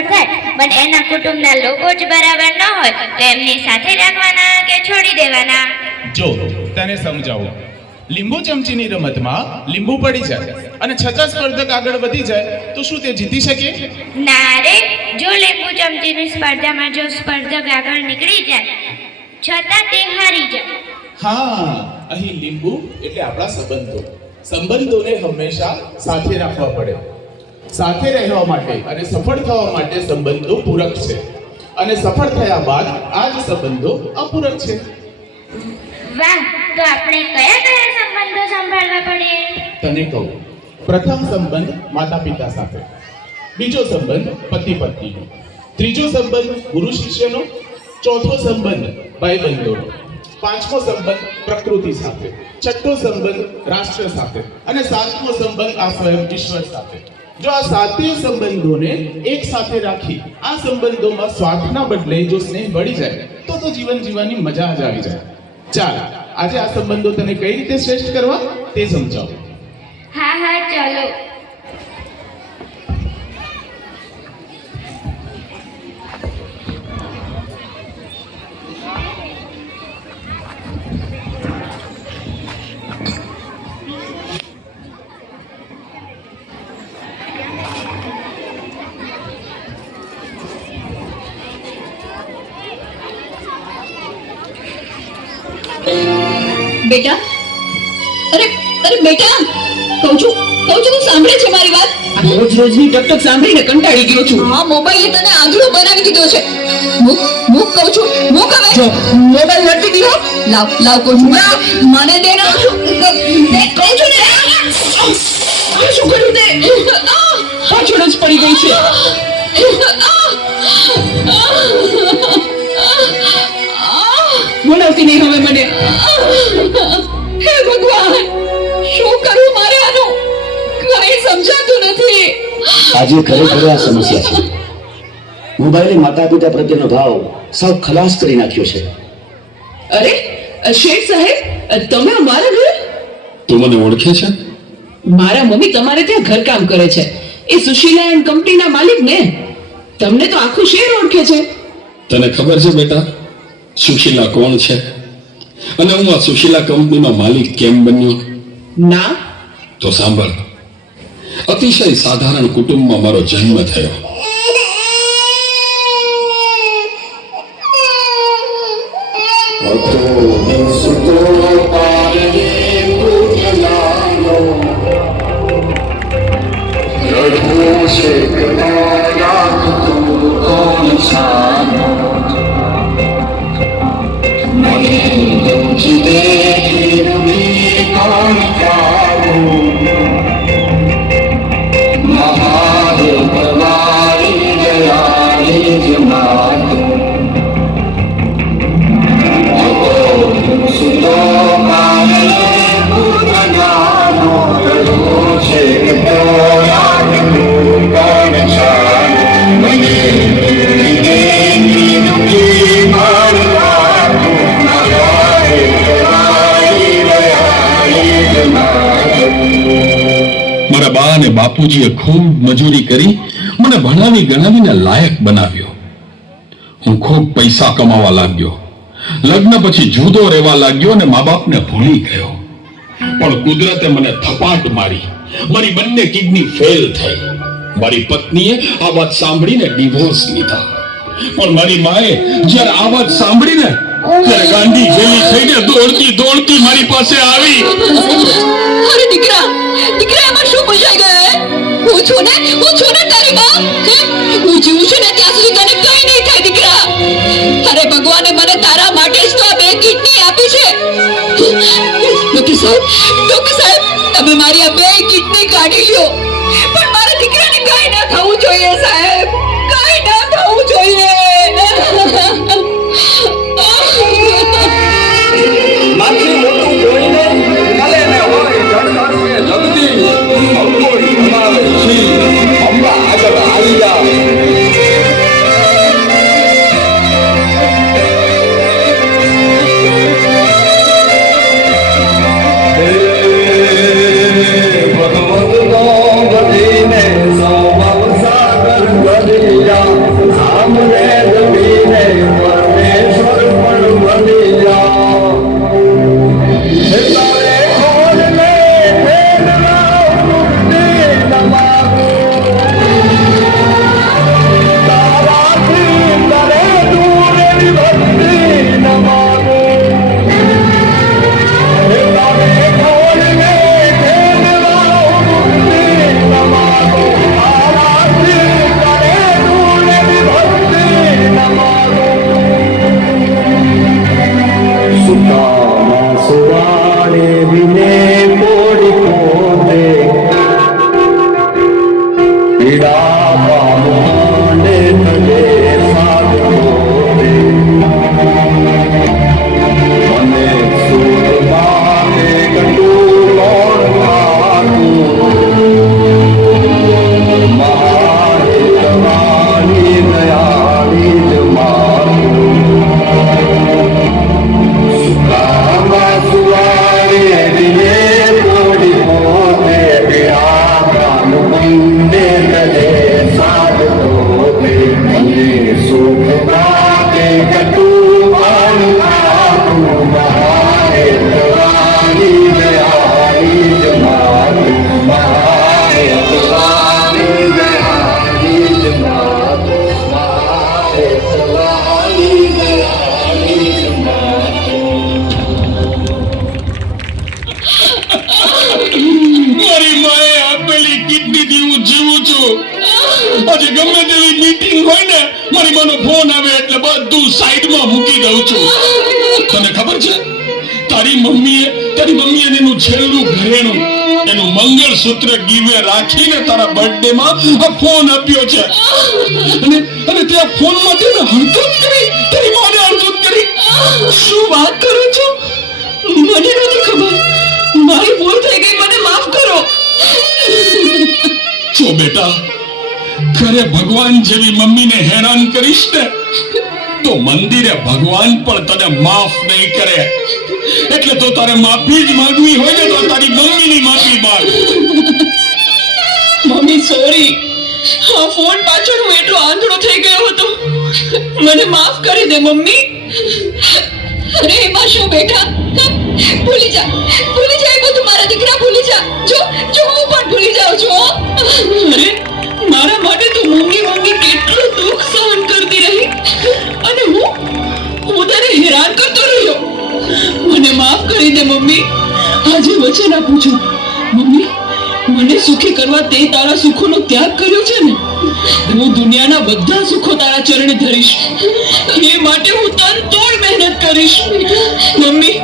સફળ થાય, પણ એના કુટુંબના લોકો જ બરાબર ન હોય તો એમની સાથે રાખવાના કે છોડી દેવાના? જો તને સમજાવું, લીંબુ ચમચીની રમતમાં લીંબુ પડી જાય અને છતાં સ્પર્ધક આગળ વધી જાય તો શું તે જીતી શકે? ના રે, જો લીંબુ ચમચીની સ્પર્ધામાં જો સ્પર્ધક આગળ નીકળી જાય છતાં તે હારી જાય. હા, અહીં લીંબુ એટલે આપણા સંબંધોને હંમેશા સાથે રાખવા પડે. સાથે રહેવા માટે અને સફળ થવા માટે સંબંધો પૂરક છે, અને સફળ થયા બાદ આ જ સંબંધો અપૂરક છે. વાહ, તો આપણે કયા કયા સંબંધો સંભાળવા પડે? તને કહું, પ્રથમ સંબંધ માતા પિતા સાથે, બીજો સંબંધ પતિ પત્નીનો, ત્રીજો સંબંધ ગુરુ શિષ્યનો, ચોથો સંબંધ ભાઈ બંધોનો, પાંચમો સંબંધ પ્રકૃતિ સાથે, છઠ્ઠો સંબંધ રાષ્ટ્ર સાથે અને સાતમો સંબંધ આ સ્વયં ઈશ્વર સાથે. જો આ સાતેય સંબંધોને એક સાથે રાખી આ સંબંધોમાં સ્વાર્થના બદલે જો સ્નેહ વળી જાય તો જીવન જીવવાની મજા જ આવી જાય. ચાલ, આજે આ સંબંધો તને કઈ રીતે શ્રેષ્ઠ કરવા તે સમજાવું. હા હા, ચલો. બેટા, અરે અરે બેટા, કહું છું તું સાંભળે છે મારી વાત? રોજ રોજની ટકટક સાંભળીને કંટાળી ગયો છું. હા, મોબાઈલે તને આંધળો બનાવી દીધો છે. મૂક કહું છું, મૂક હવે. જો મોબાઈલ નથી દીધો, લાવ કહું છું. મને દે ના, કહું છું ને. આ શું કર્યું તે? પાછળ જ પડી ગઈ છે. બોલાવતી નહીં હવે મને. હે ભગવાન, શું કરું મારે આનું? કઈ સમજાતું નથી. આજે ખરેખર આ સમસ્યા છે. મોબાઈલે માતા પિતા પ્રત્યેનો ભાવ સાવ ખલાસ કરી નાખ્યો છે. અરે શેઠ સાહેબ, તમે અમારા ઘરે? તું મને ઓળખે છે? મારા મમ્મી તમારે ત્યાં ઘરકામ કરે છે. એ સુશીલા એન્ડ કંપનીના માલિક ને. તમને તો આખું શહેર ઓળખે છે. તને ખબર છે બેટા સુશીલા કોણ છે અને હું આ સુશીલા કંપનીનો માલિક કેમ બન્યો? ના. તો સાંભળ, અતિશય સાધારણ કુટુંબમાં મારો જન્મ થયો. મારા બા અને બાપુજીએ ખૂબ મજૂરી કરી મને ભણાવી ગણાવીને લાયક બનાવ્યો. હું ખૂબ પૈસા કમાવા લાગ્યો. લગ્ન પછી જુદો રહેવા લાગ્યો અને મા બાપને ભૂલી ગયો. પણ કુદરતે મને થપાટ મારી. મારી બંને કિડની ફેલ થઈ. મારી પત્નીએ આ વાત સાંભળીને ડિવોર્સ લીધા. પણ મારી માએ જ્યારે આ વાત સાંભળીને ત્યારે ગાંધી જેવી થઈને દોડતી મારી પાસે આવી. અરે દીકરા, એમાં શું પૂછાઈ ગયો? હું છું ને તારી માં. હું જીવું છું ને ત્યાં સુધી તને કઈ નહીં થાય દીકરા. અરે ભગવાને મને તારા માટે જ તો આ 2 કિડની આપી છે. ડોક્ટર સાહેબ, તમે મારી આ 2 કિડની કાઢી લ્યો, પણ મારા દીકરાને કઈ ના થવું જોઈએ સાહેબ, કઈ ના થવું જોઈએ. માથી મોટું જોઈને કાલે ને હોય જડકડું એ જગદી અંગોળી બનાવે છે. અંબા આગળ આવી જા. ભગવત નો બધીને સૌ સાગર ગરી પૂર્ણિમાનો ફોન આવે એટલે બધું સાઈડમાં મૂકી દઉં છું. તને ખબર છે તારી મમ્મીએ એનું છેલ્લું ઘરેણું એનું મંગળસૂત્ર ગીવે રાખીને તારા બર્થડે માં આ ફોન આપ્યો છે. અને તે આ ફોન માટે હરકત કરી, તારી માને હરકત કરી. શું વાત કરો છો? મને નથી ખબર. મારી ભૂલ થઈ ગઈ, મને માફ કરો. જો બેટા, ઘરે ભગવાન જેવી મમ્મીને હેરાન કરીશ ને તો મંદિરે ભગવાન પણ તને માફ નહીં કરે. એટલે તો તારે માફી જ માંગવી હોય ને તો તારી મમ્મીની માફી માંગ. મમ્મી સોરી, આ ફોન પાછળ હું એટલો આંધળો થઈ ગયો હતો. મને માફ કરી દે મમ્મી. અરે એમાં શું બેટા, ભૂલી જા એ બધું, મારા દીકરા ભૂલી જા. જો હું પણ ભૂલી જાઉં છું હો. અરે મારા માટે તો મૂંગી કેટલું દુઃખ સહન કરતી રહી અને હું તને હેરાન કરતો રહ્યો. મને માફ કરી દે મમ્મી. આજે વચન આપું છું મમ્મી, મને સુખી કરવા તે તારા સુખોનો ત્યાગ કર્યો છે ને, હું દુનિયાના બધા સુખો તારા ચરણે ધરીશ. એ માટે હું તન તોડ મહેનત કરીશ. મમ્મી